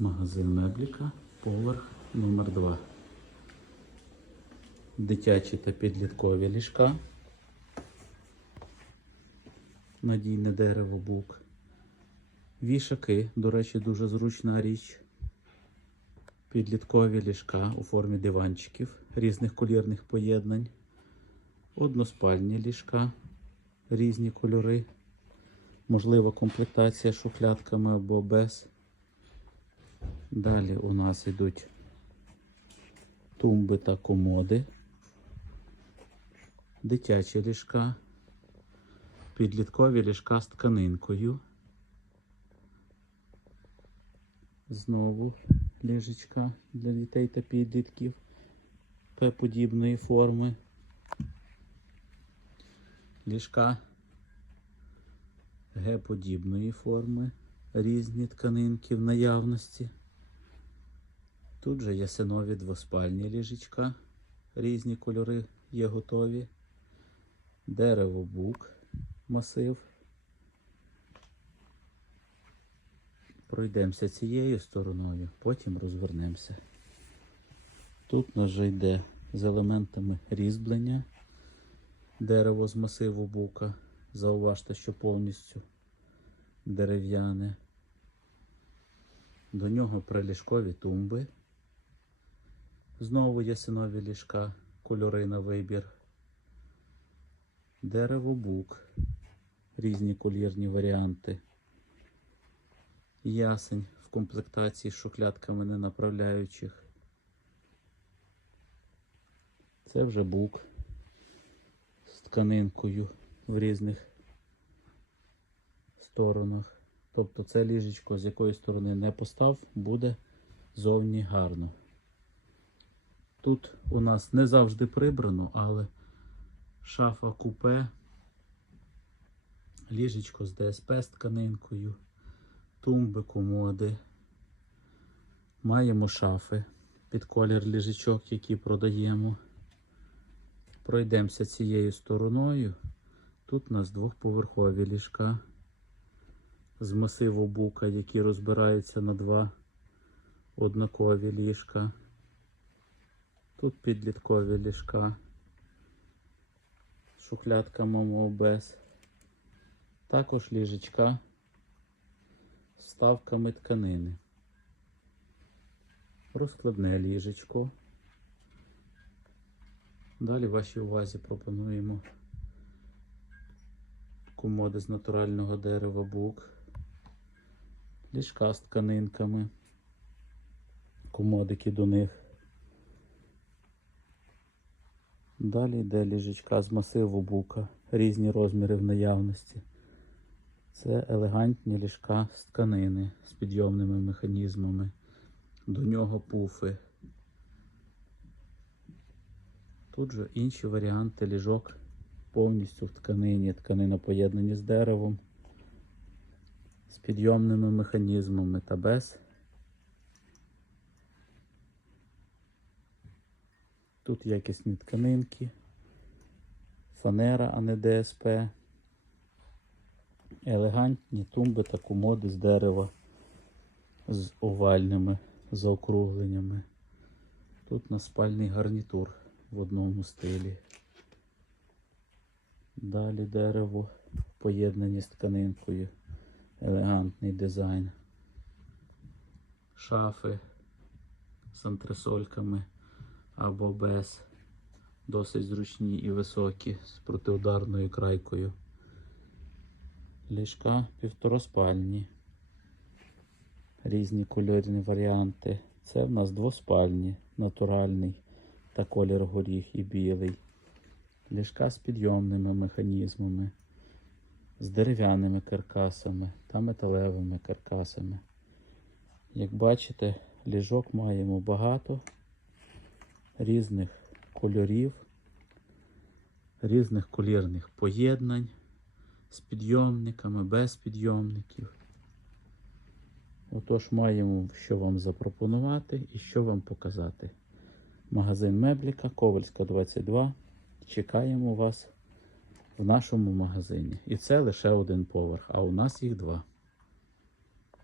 Магазин мебліка, поверх номер 2 Дитячі та підліткові ліжка. Надійне дерево бук. Вішаки, до речі, дуже зручна річ. Підліткові ліжка у формі диванчиків різних колірних поєднань. Односпальні ліжка, різні кольори. Можлива комплектація шухлядками або без. Далі у нас йдуть тумби та комоди, дитячі ліжка, підліткові ліжка з тканинкою. Знову ліжечка для дітей та підлітків П-подібної форми. Ліжка Г-подібної форми, різні тканинки в наявності. Тут же ясинові двоспальні ліжечка, різні кольори є готові. Дерево бук, масив. Пройдемося цією стороною, потім розвернемося. Тут нас вже йде з елементами різьблення. Дерево з масиву бука. Зауважте, що повністю дерев'яне. До нього приліжкові тумби. Знову ясинові ліжка, кольори на вибір. Дерево бук. Різні колірні варіанти. Ясень в комплектації з шухлядками ненаправляючих. Це вже бук з тканинкою в різних сторонах. Тобто це ліжечко з якої сторони не постав, буде зовні гарно. Тут у нас не завжди прибрано, але шафа купе, ліжечко з ДСП з тканинкою, тумби, комоди. Маємо шафи під колір ліжечок, які продаємо. Пройдемося цією стороною. Тут у нас двохповерхові ліжка з масиву бука, які розбираються на два однакові ліжка. Тут підліткові ліжка, шухлядка мамо без. Також ліжечка з вставками тканини. Розкладне ліжечко. Далі вашій увазі пропонуємо комоди з натурального дерева бук, ліжка з тканинками, комодики до них. Далі йде ліжечка з масиву бука, різні розміри в наявності. Це елегантні ліжка з тканини з підйомними механізмами. До нього пуфи. Тут же інші варіанти ліжок повністю в тканині. Тканина поєднані з деревом, з підйомними механізмами та без. Тут якісні тканинки, фанера, а не ДСП, елегантні тумби та комоди з дерева з овальними заокругленнями. Тут на спальний гарнітур в одному стилі. Далі дерево в поєднанні з тканинкою. Елегантний дизайн. Шафи з антресольками або без. Досить зручні і високі з протиударною крайкою. Ліжка півтороспальні. Різні кольорні варіанти. Це в нас двоспальні, натуральний та колір горіх і білий. Ліжка з підйомними механізмами, з дерев'яними каркасами та металевими каркасами. Як бачите, ліжок маємо багато різних кольорів, різних колірних поєднань з підйомниками, без підйомників. Отож, маємо що вам запропонувати і що вам показати. Магазин Мебліка, Ковальська, 22. Чекаємо вас в нашому магазині. І це лише один поверх, а у нас їх два.